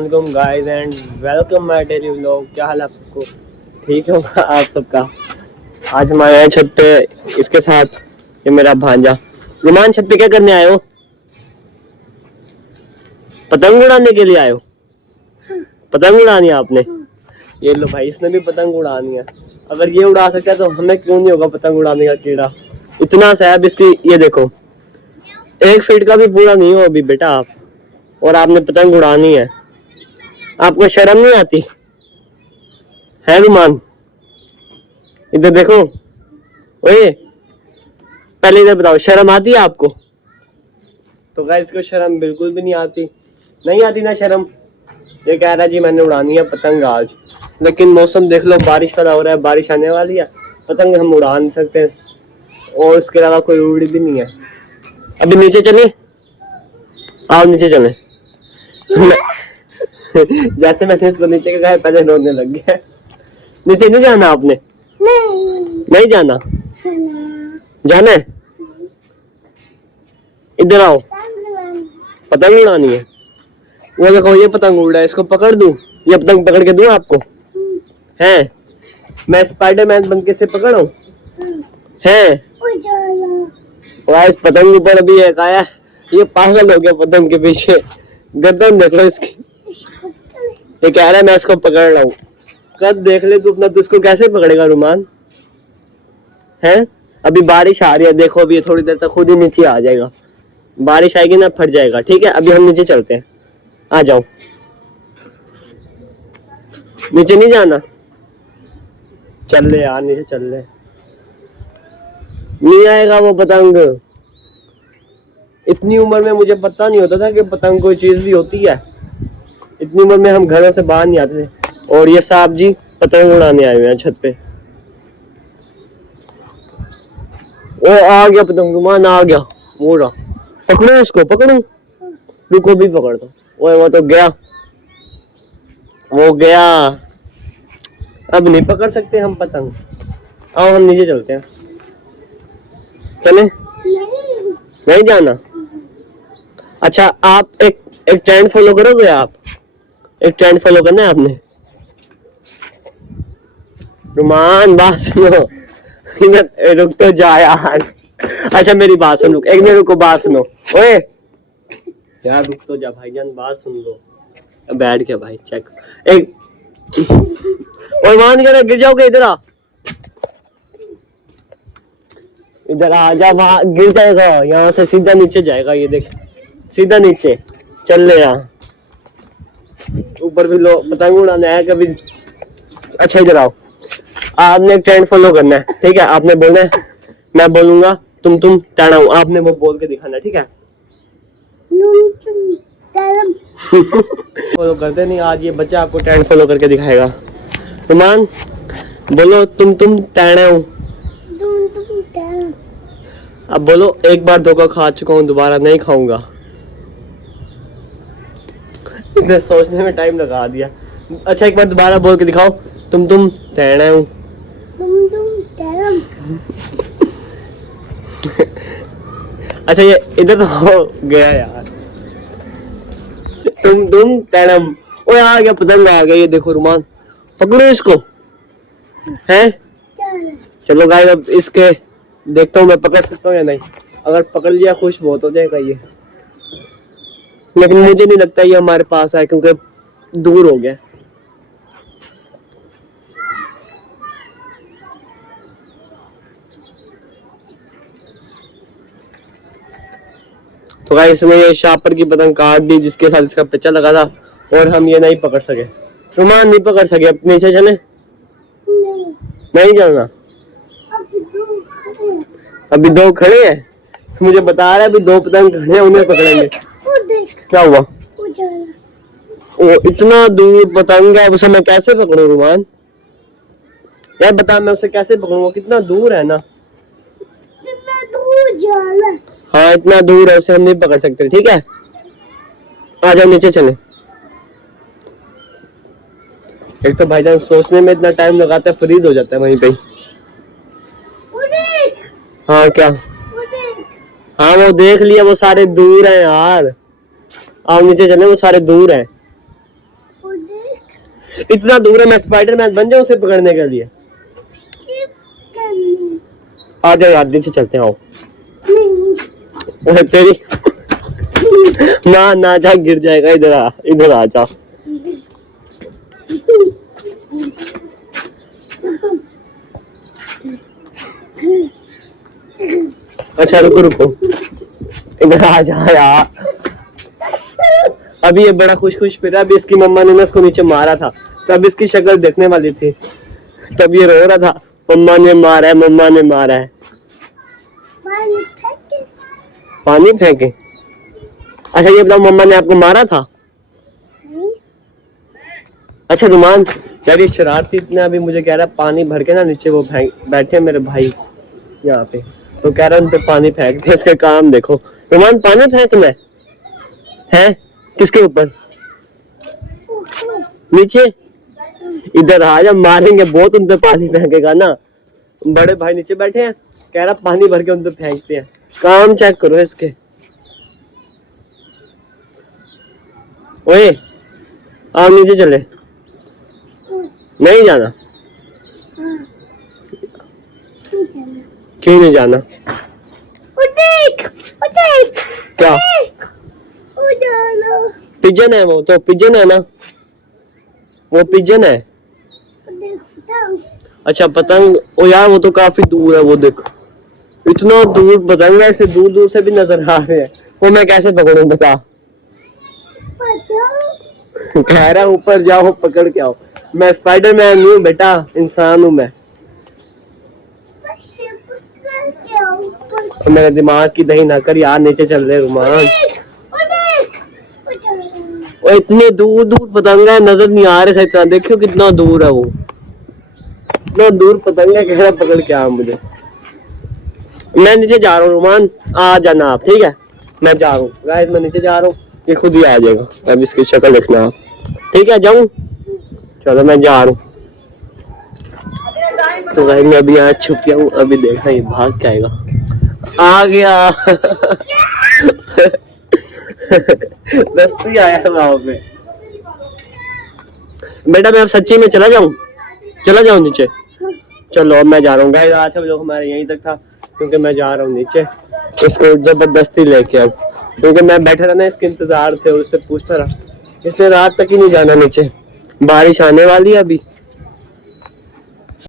Welcome guys and welcome my daily vlog. क्या हाल है आप सबको? ठीक होगा आप सबका। आज हमारे यहाँ छत पे इसके साथ ये मेरा भांजा रुमान। छत पे क्या करने आए हो? पतंग उड़ाने के लिए आए हो? पतंग उड़ानी है आपने? ये लो भाई, इसने भी पतंग उड़ानी है। अगर ये उड़ा सकता है तो हमें क्यों नहीं होगा पतंग उड़ाने का कीड़ा। इतना सा है अब इसकी, ये देखो 1 फीट का भी पूरा नहीं हो अभी बेटा आप, और आपने पतंग उड़ानी है। आपको शर्म नहीं आती है रुमान? इधर देखो। ओए पहले इधर बताओ, शर्म आती है आपको? तो गाइस को शर्म बिल्कुल भी नहीं आती। नहीं आती ना शर्म। ये कह रहा है जी मैंने उड़ानी है पतंग आज, लेकिन मौसम देख लो बारिश वाला हो रहा है, बारिश आने वाली है। पतंग हम उड़ा नहीं सकते और उसके अलावा कोई उड़ भी नहीं है। अभी नीचे चले, आओ नीचे चले। जैसे मैंने इसको नीचे कहा पहले रोने लग गया। नीचे नहीं जाना आपने? नहीं जाना? जाना है? इधर आओ, पतंग उड़ानी है। वो देखो ये पतंग उड़ रहा है, इसको पकड़ दूं? ये पतंग पकड़ के दूं आपको? हैं? मैं स्पाइडरमैन बन के से पकड़ूं? हैं? इस पतंग ऊपर अभी एक आया, ये पागल हो गया पतंग के पीछे। गर्दन देख लो इसकी। ये कह रहा है मैं इसको पकड़ रहा हूँ। कद देख ले तू अपना, तू इसको कैसे पकड़ेगा रुमान? है? अभी बारिश आ रही है, देखो अभी थोड़ी देर तक खुद ही नीचे आ जाएगा। बारिश आएगी ना फट जाएगा। ठीक है अभी हम नीचे चलते हैं, आ जाओ। नीचे नहीं जाना? चल ले यार नीचे चल ले। नहीं आएगा वो पतंग। इतनी उम्र में मुझे पता नहीं होता था कि पतंग कोई चीज भी होती है। इतनी उम्र में हम घरों से बाहर नहीं आते थे। और ये साहब जी पतंग उड़ाने आए हुए हैं छत पे। वो आ गया पतंग, रुमान आ गया। मोड़ा पकड़ो इसको, पकड़ो। रुको भी पकड़ दो। ओए वो तो गया, वो गया। अब नहीं पकड़ सकते हम पतंग। आओ हम नीचे चलते हैं। चले? नहीं जाना? अच्छा आप एक ट्रेंड फॉलो करोगे? आप एक ट्रेंड फॉलो करना है आपने। रुमान बात सुनो। रुक तो जा यार। अच्छा मेरी बात सुन, रुक एक मिनट रुको, बात सुनो। ओए यार रुक तो जा भाईजान, बात सुन लो। बैठ गया भाई, चेक एक। और मान कर गिर जाओगे। इधर आ, इधर आ जा। वहां गिर जाएगा, यहाँ से सीधा नीचे जाएगा। ये देख सीधा नीचे चल ले। यहाँ ऊपर भी लो पतंग उड़ाना है कभी। अच्छा इधर आओ, आपने एक ट्रेंड फॉलो करना है। ठीक है आपने बोलना है, मैं बोलूंगा तुम टहराओ, आपने वो बोल के दिखाना है। ठीक है? फॉलो करते नहीं, आज ये बच्चा आपको ट्रेंड फॉलो करके दिखाएगा। रुमान बोलो तुम टहराओ। अब बोलो एक बार धोखा खा चुका हूँ, दोबारा नहीं खाऊंगा। इसने सोचने में टाइम लगा दिया। अच्छा एक बार दोबारा बोल के दिखाओ, तुम टहराओ। अच्छा ये इधर तो हो गया यार। तुम टैनम। ओ आ गया पतंग, आ गया। ये देखो रुमान, पकड़ो इसको। हैं? चलो गाइस अब इसके देखता हूँ मैं पकड़ सकता हूँ या नहीं। अगर पकड़ लिया खुश बहुत हो जाएगा ये, लेकिन मुझे नहीं लगता ये हमारे पास है क्योंकि दूर हो गया। तो गाइस इसने ये शापर की पतंग काट दी जिसके साथ इसका पिच्चा लगा था, और हम ये नहीं पकड़ सके। रुमान नहीं पकड़ सके। अब नीचे चले? नहीं जाना? अभी दो खड़े हैं, मुझे बता रहा है अभी 2 पतंग खड़े हैं, उन्हें पकड़ेंगे। क्या हुआ? वो इतना दूर पतंग है, उसे मैं कैसे पकड़ूं रुमान? यार बता मैं उसे कैसे पकड़ूंगा, कितना दूर है ना। हाँ इतना दूर है, उसे हम नहीं पकड़ सकते। ठीक है आ जाओ नीचे चले। एक तो भाईजान सोचने में इतना टाइम लगाता है, फ्रीज हो जाता है वहीं पे। हाँ क्या? हाँ वो देख लिया, वो सारे दूर हैं यार। आओ नीचे चले, वो सारे दूर हैं। इतना दूर है, मैं स्पाइडरमैन बन जाऊं उसे पकड़ने के लिए। आ जाओ यार, नीचे चलते हैं, आओ। तेरी ना ना जा, गिर जाएगा। इधर आ जा। अच्छा रुको रुको, इधर आ जा यार। अभी ये बड़ा खुश खुश फिर रहा। अभी इसकी मम्मा ने ना इसको नीचे मारा था, तो अब इसकी शक्ल देखने वाली थी, तब ये रो रहा था, मम्मा ने मारा है, मम्मा ने मारा है। पानी फेंके? अच्छा ये बताओ, मम्मा ने आपको मारा था? अच्छा रुमान यार, ये शरारती इतना, अभी मुझे कह रहा है पानी भर के ना नीचे वो बैठे हैं मेरे भाई यहाँ पे, तो कह रहा है उन पे पानी फेंक दे। इसका काम देखो। रुमान पानी फेंकना है? किसके ऊपर? नीचे? इधर आ जा, मारेंगे बहुत उन पे पानी फेंकेगा ना। बड़े भाई नीचे बैठे हैं, कह रहा पानी भर के उन पे फेंकते हैं। काम चेक करो इसके। ओए आओ नीचे चले। नहीं जाना? क्यों नहीं जाना? क्या पिजन है? वो तो पिजन है ना, वो पिजन है। अच्छा पतंग, ओ यार वो तो काफी दूर है, वो देख इतना दूर पतंग है, ऐसे दूर दूर से भी नजर आ रहे हैं। वो मैं कैसे पकड़ूं बता? कह रहा ऊपर जाओ पकड़ के आओ। मैं स्पाइडरमैन नहीं हूँ बेटा, इंसान हूँ मैं। मेरे दिमाग की दही ना कर यार, नीचे चल रहे रुमान। वो इतने दूर दूर पतंग है, नजर नहीं आ रहे सही। देखियो कितना दूर है वो, इतना दूर पतंग है। कह रहा पकड़ के आ मुझे। मैं नीचे जा रहा हूँ रुमान, आ जाना आप, ठीक है? मैं जा रहा हूँ गाइस, मैं नीचे जा रहा हूँ, ये खुद ही आ जाएगा। अब इसकी शक्ल देखना आप, ठीक है? जाऊँ? चलो मैं जा रहा हूँ। तो गाइस मैं अभी यहाँ छुप गया हूँ, अभी देखना ये भाग के आएगा। आ गया। दस्ती आया है वहां पे। बेटा मैं अब सच्ची में चला जाऊं नीचे? चलो अब मैं जा रहा हूँ गाइस। आज का व्लॉग हमारे यहीं तक था, क्योंकि मैं जा रहा हूँ नीचे इसको जबरदस्ती लेके। अब क्योंकि मैं बैठा रहा ना इसके इंतजार से, और उससे पूछता रहा, इसने रात तक ही नहीं जाना नीचे। बारिश आने वाली है अभी।